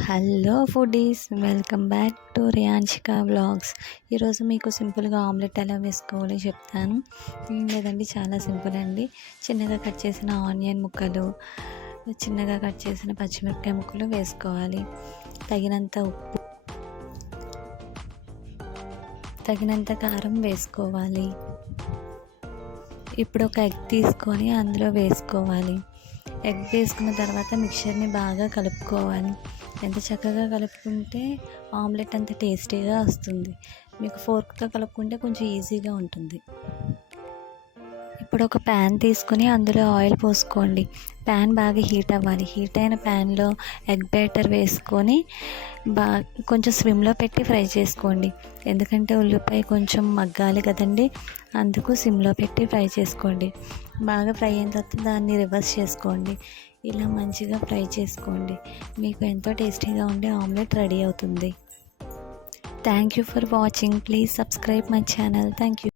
Hello foodies welcome back to Riyanshika vlogs. ఈరోజు మీకు సింపుల్గా ఆమ్లెట్ ఎలా వేసుకోవాలో చెప్తాను. ఏం లేదండి చాలా సింపుల్ అండి. చిన్నగా కట్ చేసిన ఆనియన్ ముక్కలు చిన్నగా కట్ చేసిన పచ్చిమిరపకాయ ముక్కలు వేసుకోవాలి. తగినంత ఉప్పు తగినంత కారం వేసుకోవాలి. ఇప్పుడు ఒక ఎగ్ తీసుకొని అందులో వేసుకోవాలి. ఎగ్ వేసుకున్న తర్వాత మిక్చర్ని బాగా కలుపుకోవాలి. ఎంత చక్కగా కలుపుకుంటే ఆమ్లెట్ అంత టేస్టీగా వస్తుంది. మీకు ఫోర్క్తో కలుపుకుంటే కొంచెం ఈజీగా ఉంటుంది. ఇప్పుడు ఒక ప్యాన్ తీసుకుని అందులో ఆయిల్ పోసుకోండి. ప్యాన్ బాగా హీట్ అవ్వాలి. హీట్ అయిన ప్యాన్లో ఎగ్ బ్యాటర్ వేసుకొని బా కొంచెం స్విమ్లో పెట్టి ఫ్రై చేసుకోండి. ఎందుకంటే ఉల్లిపాయ కొంచెం మగ్గాలి కదండి. అందుకు సిమ్లో పెట్టి ఫ్రై చేసుకోండి. బాగా ఫ్రై అయిన తర్వాత దాన్ని రివర్స్ చేసుకోండి. ఇలా మంచిగా ఫ్రై చేసుకోండి. మీకు ఎంతో టేస్టీగా ఉండే ఆమ్లెట్ రెడీ అవుతుంది. Thank you for watching please subscribe my channel thank you